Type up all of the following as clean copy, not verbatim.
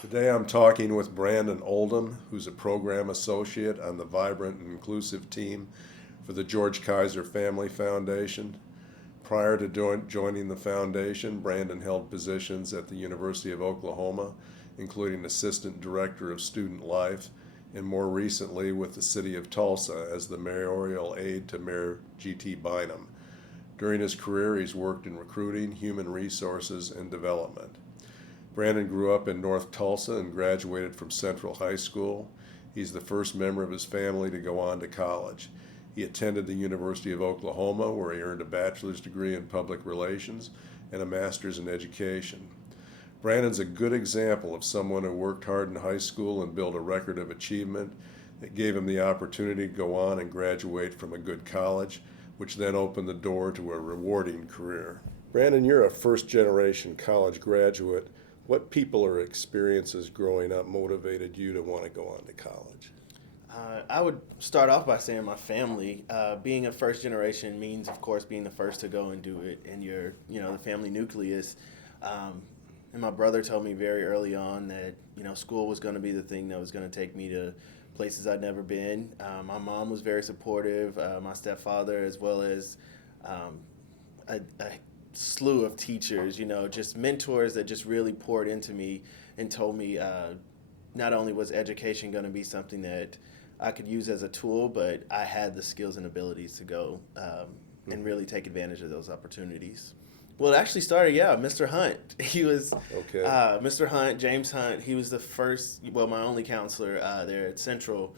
Today I'm talking with Brandon Oldham, who's a program associate on the Vibrant and Inclusive team for the George Kaiser Family Foundation. Prior to joining the foundation, Brandon held positions at the University of Oklahoma, including Assistant Director of Student Life, and more recently with the City of Tulsa as the Mayoral Aide to Mayor G.T. Bynum. During his career, he's worked in recruiting, human resources, and development. Brandon grew up in North Tulsa and graduated from Central High School. He's the first member of his family to go on to college. He attended the University of Oklahoma, where he earned a bachelor's degree in public relations and a master's in education. Brandon's a good example of someone who worked hard in high school and built a record of achievement that gave him the opportunity to go on and graduate from a good college, which then opened the door to a rewarding career. Brandon, you're a first-generation college graduate. What people or experiences growing up motivated you to want to go on to college? I would start off by saying my family. Being a first generation means, of course, being the first to go and do it in your, the family nucleus. And my brother told me very early on that, school was going to be the thing that was going to take me to places I'd never been. My mom was very supportive, my stepfather, as well as a slew of teachers, just mentors that just really poured into me and told me not only was education going to be something that I could use as a tool, but I had the skills and abilities to go and really take advantage of those opportunities. Well, it actually started, Mr. Hunt. He was Okay. Mr. Hunt, James Hunt. He was the first, my only counselor there at Central.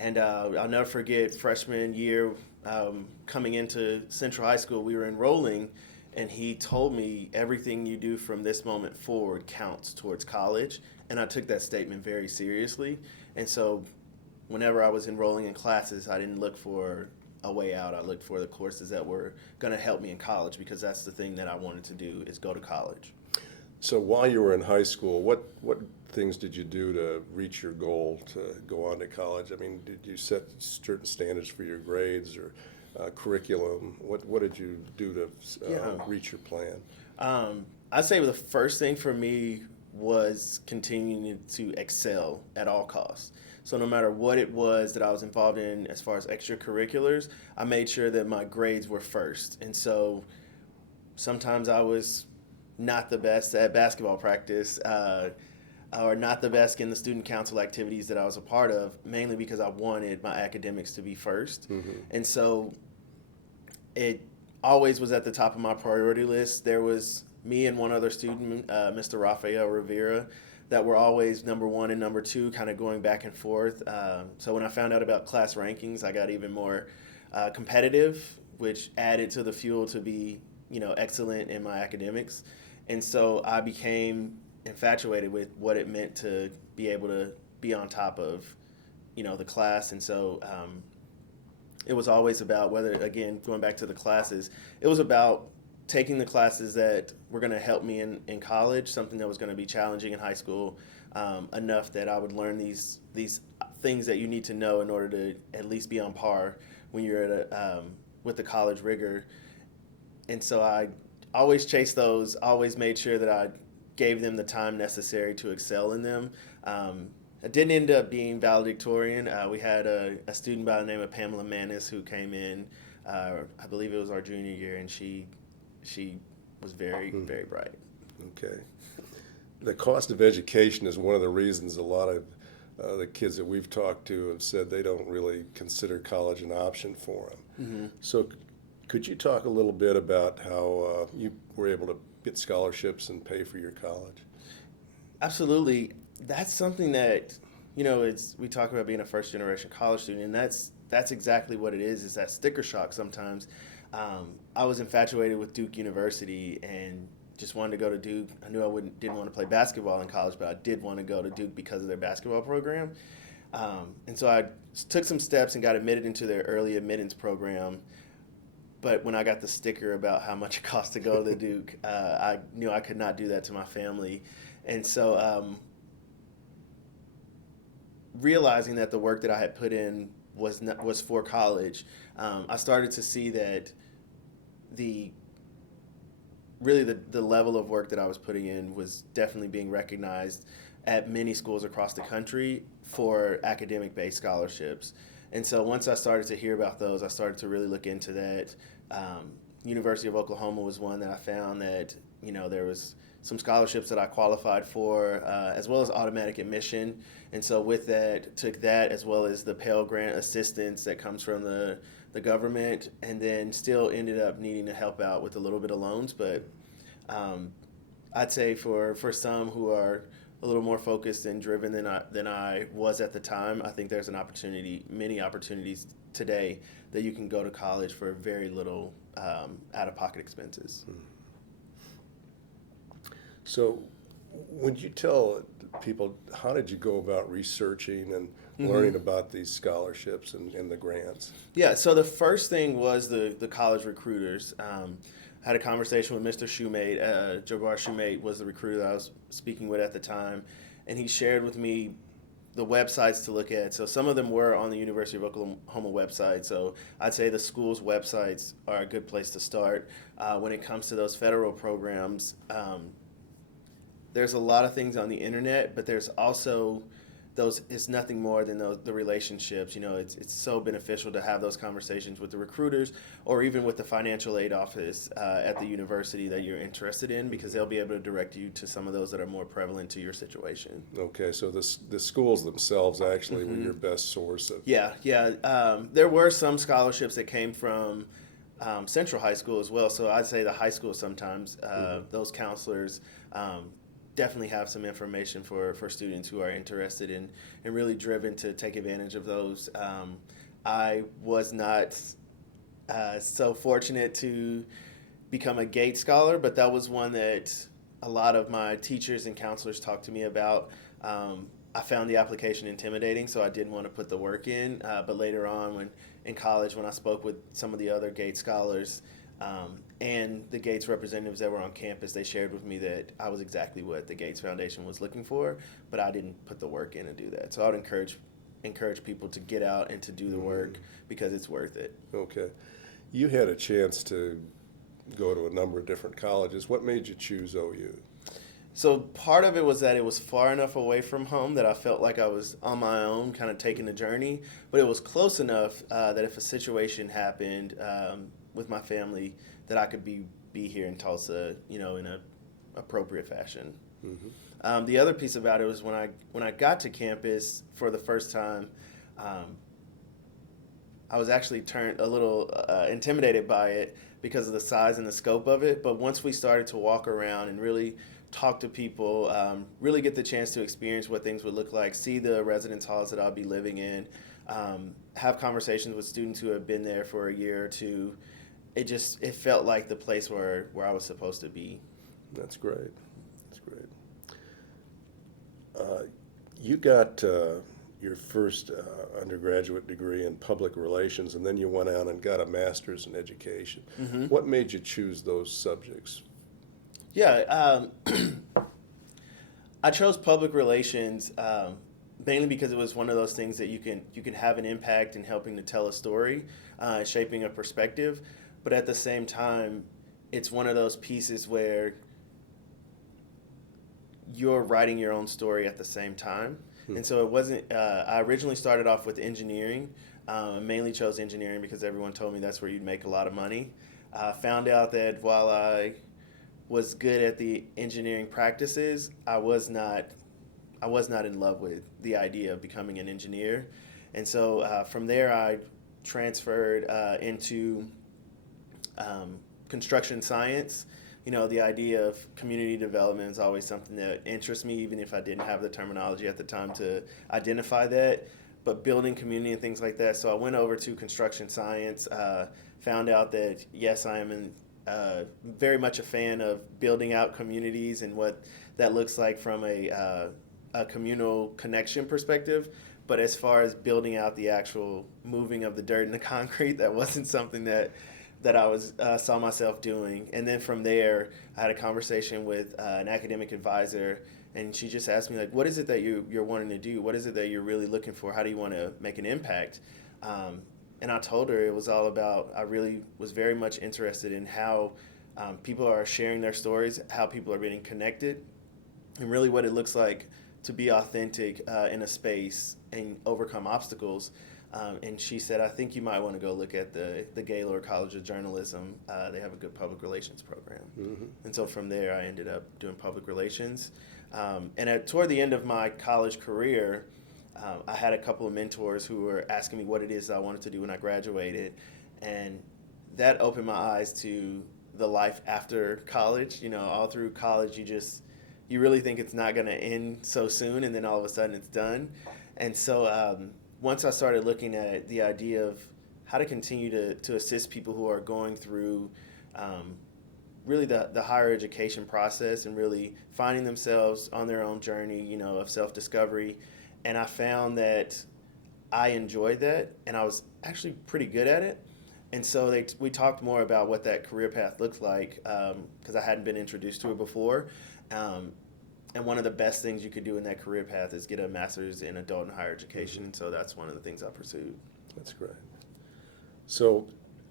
And I'll never forget freshman year coming into Central High School, we were enrolling, and he told me everything you do from this moment forward counts towards college. And I took that statement very seriously. And so whenever I was enrolling in classes, I didn't look for a way out. I looked for the courses that were going to help me in college, because that's the thing that I wanted to do, is go to college. So while you were in high school, what things did you do to reach your goal to go on to college? I mean, did you set certain standards for your grades or curriculum? What did you do to reach your plan? I'd say the first thing for me was continuing to excel at all costs. So no matter what it was that I was involved in as far as extracurriculars, I made sure that my grades were first. And so sometimes I was not the best at basketball practice or not the best in the student council activities that I was a part of, mainly because I wanted my academics to be first. Mm-hmm. And so it always was at the top of my priority list. There was me and one other student, Mr. Rafael Rivera, that were always number one and number two, kind of going back and forth. So when I found out about class rankings, I got even more competitive, which added to the fuel to be, excellent in my academics. And so I became infatuated with what it meant to be able to be on top of, the class. And so it was always about whether, again, going back to the classes, it was about taking the classes that were going to help me in college, something that was going to be challenging in high school, enough that I would learn these things that you need to know in order to at least be on par when you're at with the college rigor. And so I always chased those, always made sure that I gave them the time necessary to excel in them. I didn't end up being valedictorian. We had a student by the name of Pamela Manis who came in, I believe it was our junior year, and she was very, very bright. Okay. The cost of education is one of the reasons a lot of the kids that we've talked to have said they don't really consider college an option for them. Mm-hmm. So could you talk a little bit about how you were able to get scholarships and pay for your college? Absolutely. That's something that, we talk about being a first generation college student, and that's exactly what it is that sticker shock sometimes. I was infatuated with Duke University and just wanted to go to Duke. I knew didn't want to play basketball in college, but I did want to go to Duke because of their basketball program. And so I took some steps and got admitted into their early admittance program. But when I got the sticker about how much it cost to go to Duke, I knew I could not do that to my family. And so realizing that the work that I had put in was for college, I started to see that the level of work that I was putting in was definitely being recognized at many schools across the country for academic-based scholarships. And so once I started to hear about those, I started to really look into that. University of Oklahoma was one that I found that, there was some scholarships that I qualified for, as well as automatic admission. And so with that, took that as well as the Pell Grant assistance that comes from the government, and then still ended up needing to help out with a little bit of loans. But I'd say for some who are a little more focused and driven than I was at the time, I think there's many opportunities today that you can go to college for very little out-of-pocket expenses. So when you tell people, how did you go about researching and learning about these scholarships and the grants? Yeah, so the first thing was the college recruiters. I had a conversation with Mr. Shoemate. Jabbar Shoemate was the recruiter that I was speaking with at the time, and he shared with me the websites to look at. So some of them were on the University of Oklahoma website. So I'd say the school's websites are a good place to start. When it comes to those federal programs, there's a lot of things on the internet, but there's also it's nothing more than the relationships. It's so beneficial to have those conversations with the recruiters or even with the financial aid office at the university that you're interested in, because they'll be able to direct you to some of those that are more prevalent to your situation. Okay, so the schools themselves actually were your best source of... Yeah. There were some scholarships that came from Central High School as well. So I'd say the high school sometimes, those counselors definitely have some information for students who are interested in and really driven to take advantage of those. I was not so fortunate to become a GATE scholar, but that was one that a lot of my teachers and counselors talked to me about. I found the application intimidating, so I didn't want to put the work in. But later on, in college, when I spoke with some of the other GATE scholars, and the Gates representatives that were on campus, they shared with me that I was exactly what the Gates Foundation was looking for, but I didn't put the work in to do that. So I would encourage people to get out and to do the work, because it's worth it. Okay. You had a chance to go to a number of different colleges. What made you choose OU? So part of it was that it was far enough away from home that I felt like I was on my own, kind of taking the journey, but it was close enough that if a situation happened with my family, that I could be here in Tulsa, in a appropriate fashion. The other piece about it was when I got to campus for the first time, I was actually turned a little intimidated by it because of the size and the scope of it. But once we started to walk around and really talk to people, really get the chance to experience what things would look like, see the residence halls that I'll be living in, have conversations with students who have been there for a year or two, it felt like the place where I was supposed to be. That's great. That's great. You got your first undergraduate degree in public relations, and then you went on and got a master's in education. What made you choose those subjects? Yeah, I chose public relations mainly because it was one of those things that you can have an impact in helping to tell a story, shaping a perspective. But at the same time, it's one of those pieces where you're writing your own story at the same time. And so it wasn't, I originally started off with engineering, mainly chose engineering because everyone told me that's where you'd make a lot of money. Found out that while I was good at the engineering practices, I was not in love with the idea of becoming an engineer. And so from there, I transferred into construction science. The idea of community development is always something that interests me, even if I didn't have the terminology at the time to identify that. But building community and things like that. So I went over to construction science, found out that, yes, I am very much a fan of building out communities and what that looks like from a communal connection perspective. But as far as building out the actual moving of the dirt and the concrete, that wasn't something that I saw myself doing. And then from there, I had a conversation with an academic advisor, and she just asked me, like, what is it that you're wanting to do? What is it that you're really looking for? How do you want to make an impact? And I told her it was all about, I really was very much interested in how people are sharing their stories, how people are being connected, and really what it looks like to be authentic in a space and overcome obstacles. And she said, I think you might want to go look at the Gaylord College of Journalism. They have a good public relations program. Mm-hmm. And so from there, I ended up doing public relations. And toward the end of my college career, I had a couple of mentors who were asking me what it is I wanted to do when I graduated. And that opened my eyes to the life after college. You know, all through college, you really think it's not going to end so soon, and then all of a sudden it's done. And so once I started looking at the idea of how to continue to assist people who are going through really the higher education process and really finding themselves on their own journey, you know, of self-discovery. And I found that I enjoyed that, and I was actually pretty good at it. And so we talked more about what that career path looked like, because I hadn't been introduced to it before. And one of the best things you could do in that career path is get a master's in adult and higher education. Mm-hmm. So that's one of the things I pursued. That's great. So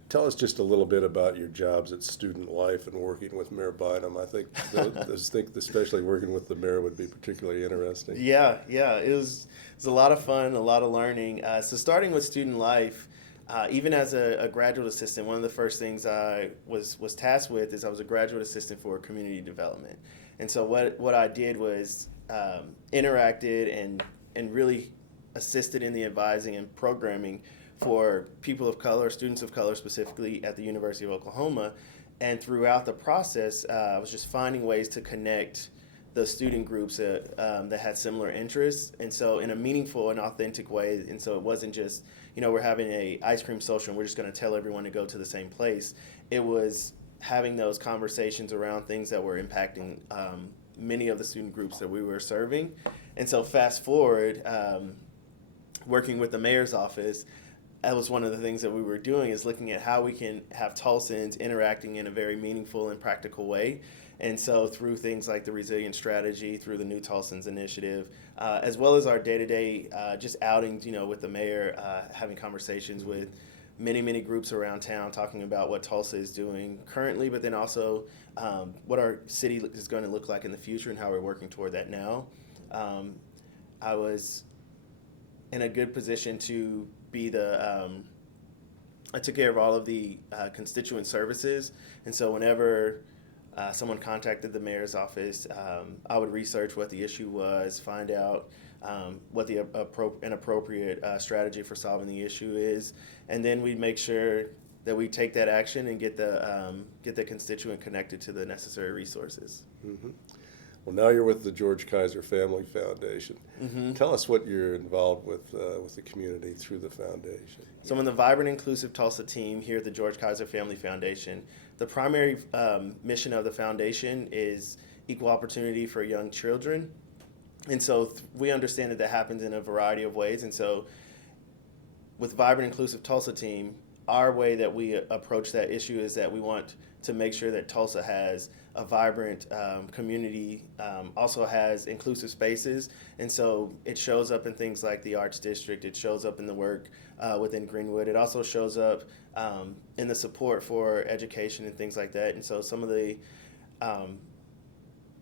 tell us just a little bit about your jobs at Student Life and working with Mayor Bynum. I think especially working with the mayor would be particularly interesting. Yeah. It was a lot of fun, a lot of learning. So starting with Student Life, even as a graduate assistant, one of the first things I was tasked with is I was a graduate assistant for community development. And so what I did was interacted and really assisted in the advising and programming for people of color, students of color specifically at the University of Oklahoma. And throughout the process, I was just finding ways to connect the student groups that had similar interests, and so in a meaningful and authentic way. And so it wasn't just, you know, we're having a ice cream social and we're just going to tell everyone to go to the same place. It was having those conversations around things that were impacting many of the student groups that we were serving. And so fast forward, working with the mayor's office, that was one of the things that we were doing, is looking at how we can have Tulsans interacting in a very meaningful and practical way. And so through things like the Resilience Strategy, through the New Tulsans Initiative, as well as our day-to-day just outings, you know, with the mayor, having conversations with many groups around town, talking about what Tulsa is doing currently, but then also what our city is going to look like in the future and how we're working toward that now. I was in a good position to be I took care of all of the constituent services, and so whenever someone contacted the mayor's office, I would research what the issue was, find out what the appropriate strategy for solving the issue is, and then we'd make sure that we take that action and get the constituent connected to the necessary resources. Mm-hmm. Well, now you're with the George Kaiser Family Foundation. Mm-hmm. Tell us what you're involved with the community through the foundation. So I'm in the Vibrant Inclusive Tulsa team here at the George Kaiser Family Foundation. The primary mission of the foundation is equal opportunity for young children. And so we understand that happens in a variety of ways. And so with Vibrant Inclusive Tulsa team, our way that we approach that issue is that we want to make sure that Tulsa has a vibrant community, also has inclusive spaces. And so it shows up in things like the Arts District. It shows up in the work within Greenwood. It also shows up in the support for education and things like that. And so some of the,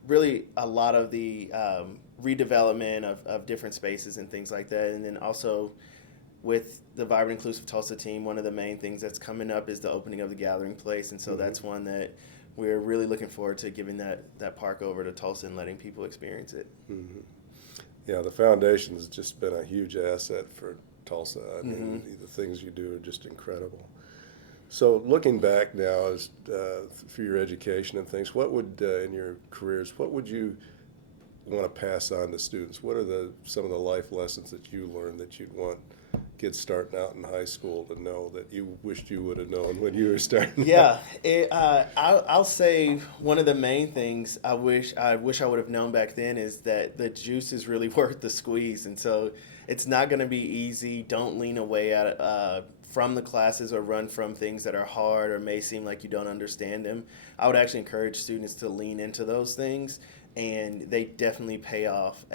really a lot of the redevelopment of different spaces and things like that. And then also with the Vibrant Inclusive Tulsa team, one of the main things that's coming up is the opening of the Gathering Place. And so mm-hmm. that's one that we're really looking forward to giving that park over to Tulsa and letting people experience it. Mm-hmm. Yeah, the foundation has just been a huge asset for Tulsa. I mean, mm-hmm. the things you do are just incredible. So looking back now as for your education and things, what would, in your careers, what would you want to pass on to students? What are some of the life lessons that you learned that you'd want kids starting out in high school to know that you wished you would have known when you were starting? Yeah, I'll say one of the main things I wish I would have known back then is that the juice is really worth the squeeze, and so it's not going to be easy. Don't lean away from the classes or run from things that are hard or may seem like you don't understand them. I would actually encourage students to lean into those things, and they definitely pay off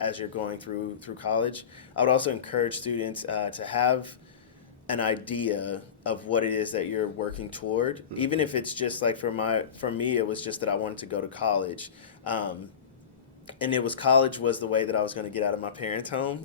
as you're going through college. I would also encourage students to have an idea of what it is that you're working toward, mm-hmm. even if it's just like for me, it was just that I wanted to go to college. and it was college was the way that I was going to get out of my parents' home.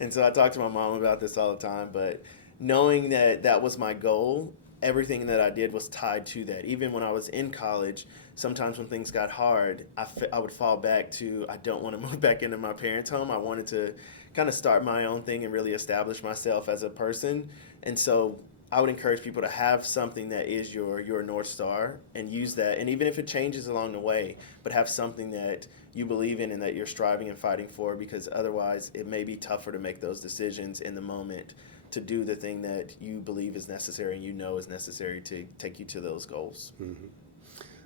And so I talk to my mom about this all the time, but knowing that that was my goal, everything that I did was tied to that. Even when I was in college, sometimes when things got hard, I would fall back to, I don't want to move back into my parents' home. I wanted to kind of start my own thing and really establish myself as a person. And so I would encourage people to have something that is your North Star and use that. And even if it changes along the way, but have something that you believe in and that you're striving and fighting for, because otherwise it may be tougher to make those decisions in the moment to do the thing that you believe is necessary and you know is necessary to take you to those goals. Mm-hmm.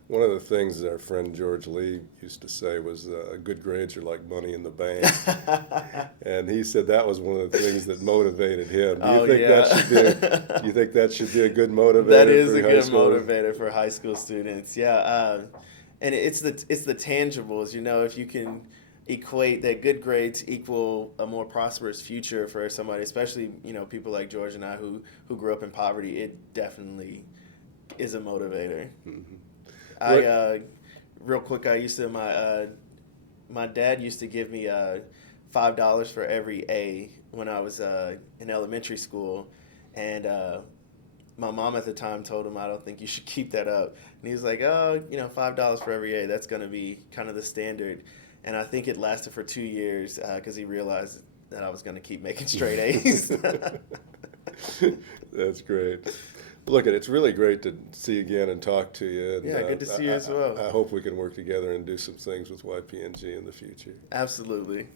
One of the things that our friend George Lee used to say was good grades are like money in the bank. And he said that was one of the things that motivated him. Do you think that should be a good motivator? That is for a high good school? motivator for high school students. Yeah. And it's the tangibles, if you can equate that good grades equal a more prosperous future for somebody, especially, people like George and I who grew up in poverty, it definitely is a motivator. Mm-hmm. Real quick, my dad used to give me $5 for every A when I was in elementary school, and my mom at the time told him, I don't think you should keep that up. And he was like, oh, $5 for every A, that's going to be kind of the standard. And I think it lasted for 2 years because he realized that I was going to keep making straight A's. That's great. Look, it's really great to see you again and talk to you. And, yeah, good to see you as well. I hope we can work together and do some things with YPNG in the future. Absolutely.